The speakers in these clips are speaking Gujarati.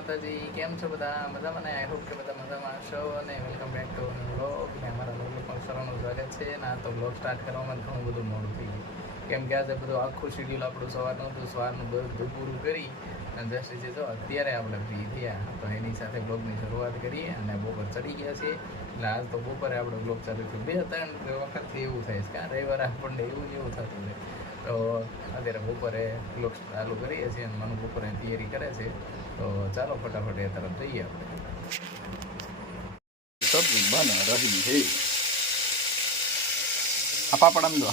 માતાજી, કેમ છો બધા? મજામાં ને? આઈ હોપ કે બધા મજામાં હશો અને વેલકમ બેક ટુ વ્લોગ. ને અમારા વ્લોગ પણ સરાનું સ્વાગત છે. ના તો વ્લોગ સ્ટાર્ટ કરવામાં ઘણું બધું મોડું થઈ ગયું, કેમ કે આજે બધું આખું શેડ્યુલ આપણું સવારનું બધું પૂરું કરી અને જસ્ટ જે જો અત્યારે આપણે ફ્રી થયા તો એની સાથે બ્લોગની શરૂઆત કરીએ અને બપોર ચડી ગયા છીએ. એટલે આજ તો બપોરે આપણો બ્લોગ ચાલુ થયો. 2-3 વખતથી એવું થાય છે કે આ રવિવારે આપણને એવું થતું છે. તો અત્યારે બપોરે બ્લોગ ચાલુ કરીએ છીએ અને મનુ બપોરે તૈયારી કરે છે. તો ચાલો ફટાફટ એ તરફ જઈએ આપણે. સબ્જી બને રહી છે. આ પાપડ આમ જો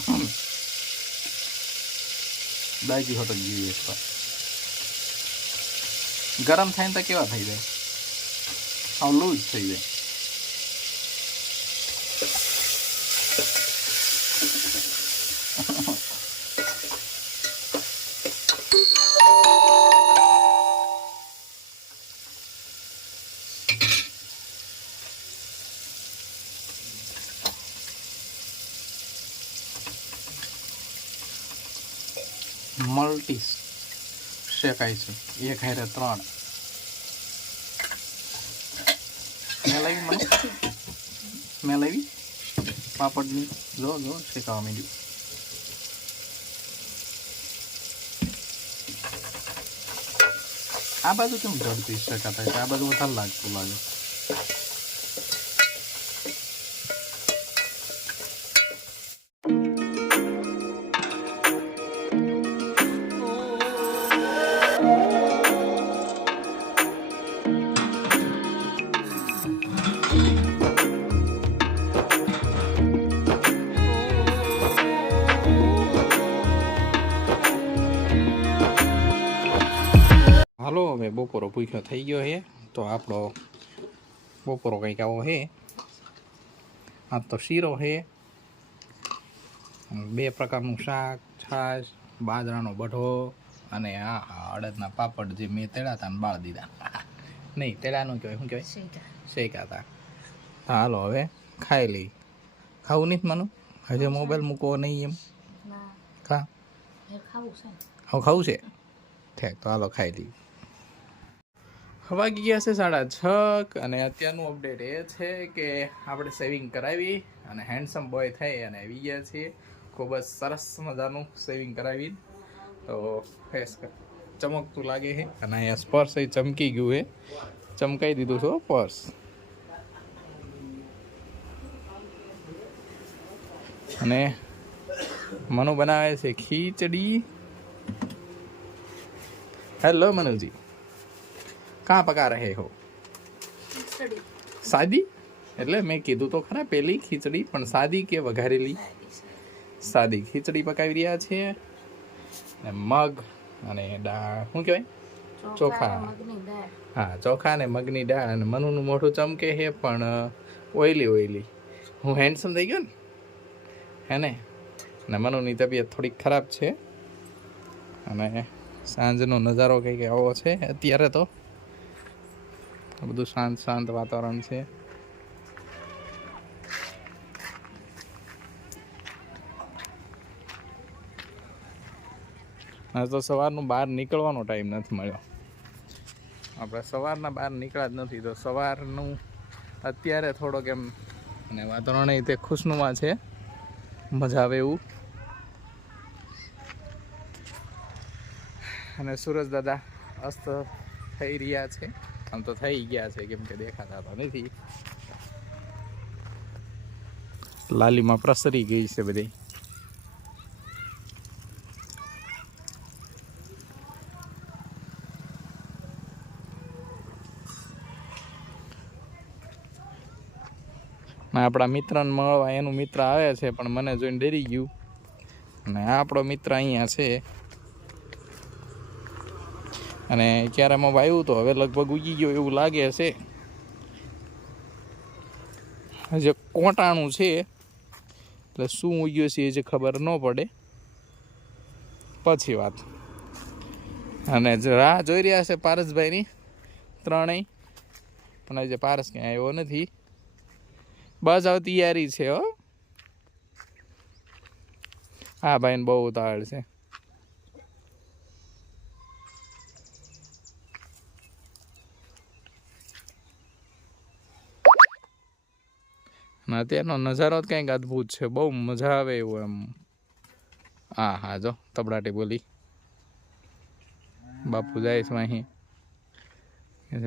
દાજી હોટલ જોઈએ ગરમ થાય ને તો કેવા થઈ જાય, આમ લૂઝ થઈ જાય. મલ્ટી શેકાય છે, એક હારે 3 મેં લાવી પાપડની જો શેકાવા માંડ્યું. આ બાજુ કેમ ઝડપી શેકાતા છે? આ બાજુ વધારે લાગતું લાગે. હાલો, હવે બપોરો ભૂખ્યો થઈ ગયો છે તો આપણો બપોરો કંઈક આવો છે. આ તો શીરો છે, 2 પ્રકારનું શાક, છાશ, બાજરાનો બઢો અને આ અડદના પાપડ જે મેં તળ્યા હતા ને બાળ દીધા. નહીં તળ્યાનું કહેવાય, શું કહેવાય? શેકા હતા. હાલો હવે ખાઈ લઈ. ખાવું નહીં માનું? હજે મોબાઈલ મૂકવો નહીં એમ? ખા હવે ખાવું છે ઠેક તો હાલો ખાઈ લઈ. વાગી ગયા છે 6:30 અને અત્યારનું અપડેટ એ છે કે આપણે સેવિંગ કરાવી અને હેન્ડસમ બોય થઈ અને આવી ગયા છીએ. ખૂબ જ સરસ મજાનું સેવિંગ કરાવી તો ફેસ ચમકતું લાગે છે અને અહીંયા સ્પર્શ એ ચમકી ગયું છે, ચમકાઈ દીધું છે પર્સ. અને મનુ બનાવે છે ખીચડી. હેલો મનુજી, कहाँ पका रहे हो? सादी એટલે મેં કીધું તો ખરા પેલી ખીચડી, પણ સાદી કે વઘારેલી? સાદી ખીચડી પકાવી રહ્યા છે. ને મગ અને દાળ, શું કહેવાય? ચોખા. હા, ચોખા ને મગની દાળ. અને મનુનું મોઢું ચમકે છે પણ ઓઇલી. હું હેન્ડસમ થઈ ગયો ને હે ને? મનુની તબિયત થોડીક ખરાબ છે અને સાંજનો નજારો કંઈક આવો છે. અત્યારે તો બધું શાંત વાતાવરણ છે. આજે તો સવારનું બહાર નીકળવાનો ટાઈમ નથી મળ્યો. આપણે સવારના બહાર નીકળ્યા જ નથી, તો સવારનું અત્યારે થોડોક એમ અને વાતાવરણ તે ખુશનુમા છે, મજા આવે એવું. અને સૂરજ દાદા અસ્ત થઈ રહ્યા છે. આમ તો થઈ ગયા છે, કેમ કે દેખાતા તો નથી. લાલીમાં પ્રસરી ગઈ છે બધી. આપણા મિત્રને મળવા એનું મિત્ર આવે છે પણ મને જોઈને ડરી ગયું. અને આપણો મિત્ર અહીંયા છે અને ક્યારેમાં વાયું તો હવે લગભગ ઉગી ગયો એવું લાગે છે. હજી કોટાણું છે એટલે શું ઉગ્યો છે એ જે ખબર ન પડે, પછી વાત. અને રાહ જોઈ રહ્યા છે પારસભાઈની ત્રણેય, પણ હજી પારસ ક્યાં આવ્યો નથી. બસ હવે તૈયારી છે હો. હા ભાઈને બહુ ઉતાવળ છે. ના અત્યારનો નજારો જ કંઈક અદ્ભુત છે, બહુ મજા આવે એવું એમ. હા હા જો તબડાટી બોલી બાપુ જાય છે અહીં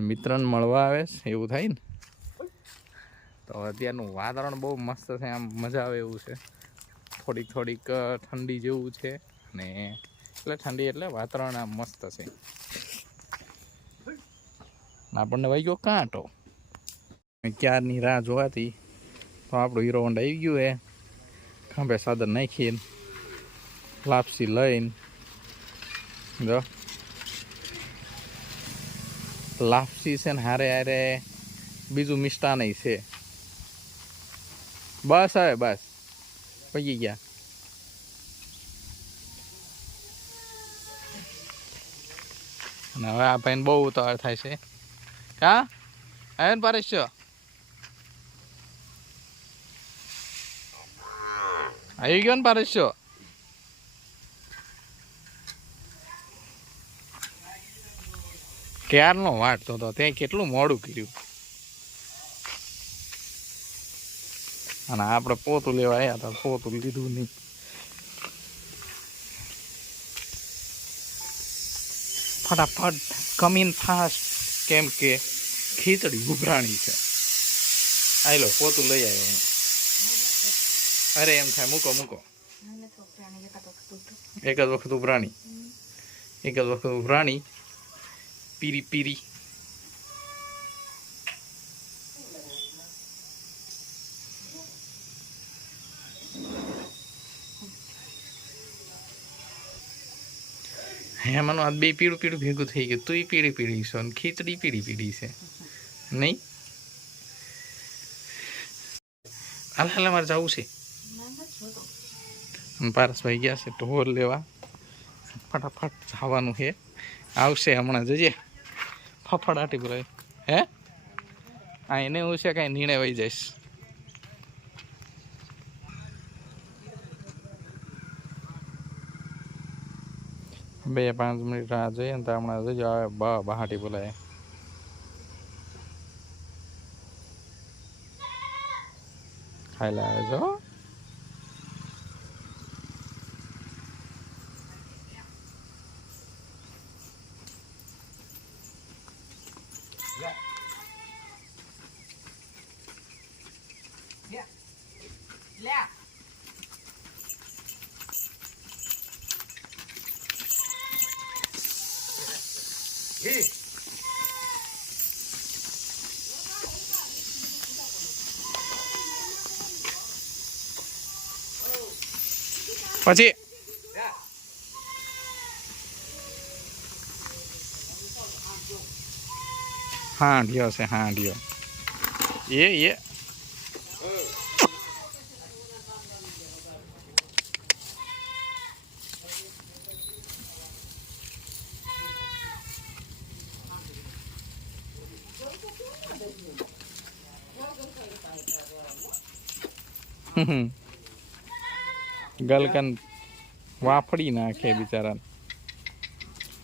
મિત્રને મળવા આવે છે એવું થાય ને. તો અત્યારનું વાતાવરણ બહુ મસ્ત છે, આમ મજા આવે એવું છે. થોડીક ઠંડી જેવું છે ને, એટલે ઠંડી એટલે વાતાવરણ આમ મસ્ત છે. આપણને વાગ્યો કાંટો ક્યારની રાહ જોવાતી, તો આપણું હીરો હોન્ડા આવી ગયું હે. ખંભે સાદર નાખીને લાપસી લઈને જો લાપસી છે ને હારે હારે બીજું મિષ્ટાન છે. બસ હવે બસ પગી ગયા. અને હવે આ ભાઈને બહુ ઉતાવળ થાય છે. કા આવે ને પારેશ છો આવી ગયો ને પારેશ છો. ક્યારનો વાટતો હતો, ત્યાં કેટલું મોડું કર્યું. અને આપણે પોતું લેવા આવ્યા હતા, પોતું લીધું નહીં. ફટાફટ કમીન ફાસ્ટ, કેમ કે ખીચડી ઉભરાણી છે. આઈ લો પોતું લઈ આવ્યો. અરે એમ થાય મૂકો મૂકો. એક જ વખત ઉભરાણી, એક જ વખત ઉભરાણી. પીરી પીરી હે માનું આ બે પીળું પીળું ભેગું થઈ ગયું. તું પીળી પીળી છો ને ખીચડી પીળી પીળી છે નહીં. હાલ હાલ મારે જવું છે. પારસભાઈ ગયા છે ઢોર લેવા, ફટાફટ જવાનું છે. આવશે હમણાં જજે. ફફડાટી બોલાય હે આ એને એવું છે કાંઈ નિર્ણય વહી જઈશ. 2-5 મિનિટ રાહ જોઈએ ને તો હમણાં જજો આવે બહાટી બોલાય. ખાઈ લાવે છો. પછી હાંડિયો છે હાંડિયો એ ગલકન વાફડી નાખે બિચારા.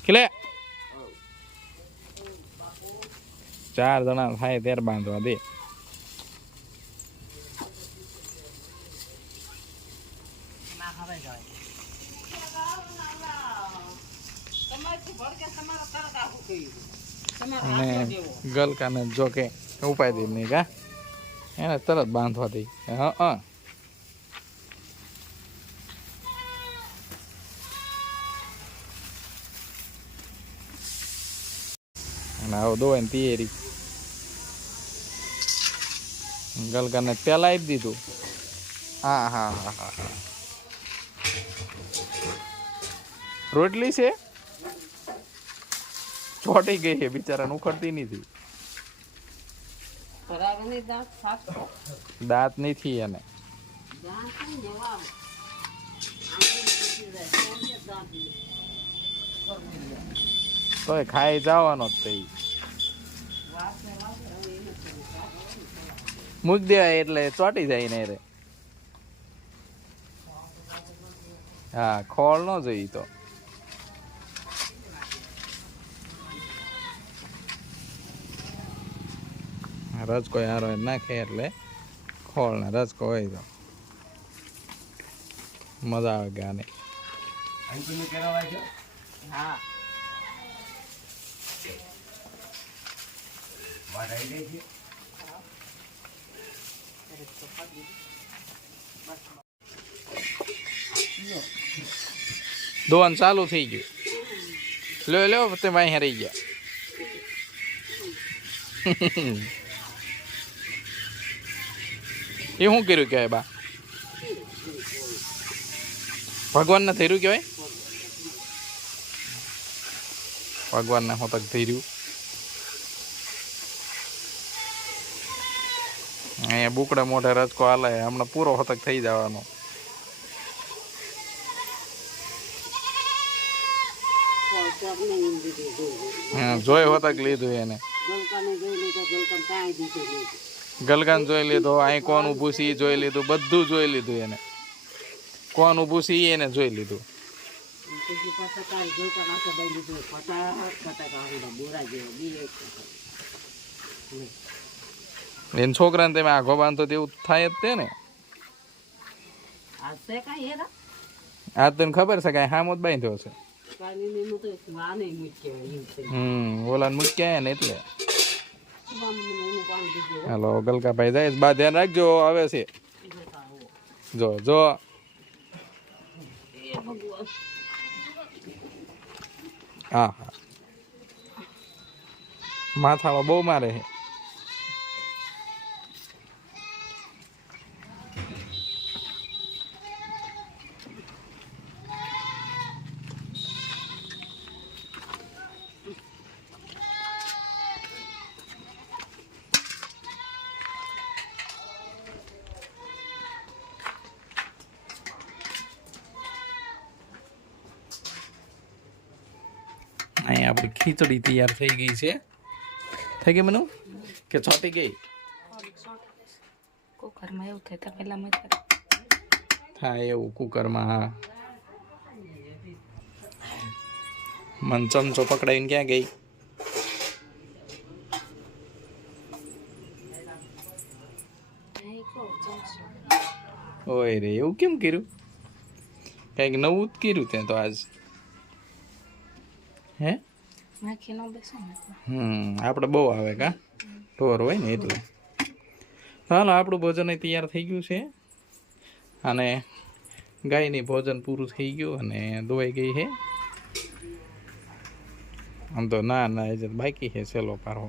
ખીલે 4 જણા થાય ત્યારે બાંધવા દે. અને ગલકાને જો કે ઉપાય દે નહીં કા એને તરત બાંધવા દે. હા અને આવો દો ને તૈયારી. ગલકાને પેલા આપી દીધું. હા રોટલી છે ચોટી ગઈ છે બિચારાને ઉખડતી નથી. દાંત નથી એને. તો ખાઈ જવાનો જ થઈ મૂકી દેવાય એટલે ચોટી જાય ને રે. હા ખોળ ન જોઈ તો રજ કોઈ હારો નાખે એટલે ખોળ ને રજકો હોય તો મજા આવે ગાને. હા દોન ચાલુ થઈ ગયું. લ્યો તમે અહીંયા રહી ગયા. એ શું કર્યું કહેવાય બા? ભગવાનને થયું કહેવાય? ભગવાનને હોતક થયું. અહીંયા બુકડા મોઢે રજકો હાલે, હમણાં પૂરો હોતક થઈ જવાનો. જોઈ હોતક લીધું એને. ગલકાન જોઈ લીધો, અહીં કોણ ઊભું છે જોઈ લીધું, બધું જોઈ લીધું એને. કોણ ઊભું છે એને જોઈ લીધું. એને છોકરાને તમે આઘો બાંધો તેવું થાય જ તે ને. આ તને ખબર છે કઈ હામો જ બાંધ્યો છે. ઓલા મૂક્યા ને એટલે. હાલો ગલકાભાઈ જાય બા, ધ્યાન રાખજો આવે છે. જો હા માથામાં બહુ મારે છે. અહીંયા આપણી ખીચડી તૈયાર થઈ ગઈ છે. થઈ ગઈ મનુ કે છોટી ગઈ? કુકરમાં એવું થાય પેલા થાય એવું કુકરમાં. હા મન ચમચો પકડાઈને ક્યાં ગઈ? ઓય રે એવું કેમ કર્યું? કંઈક નવું જ કર્યું ત્યાં તો આજ. હે આપણે બહુ આવે કા ઢોર હોય ને એટલે. હાલો આપણું ભોજન તૈયાર થઈ ગયું છે અને ગાયની ભોજન પૂરું થઈ ગયું અને દોવાઈ ગઈ છે. આમ તો ના એ બાકી છે સેલો પારો.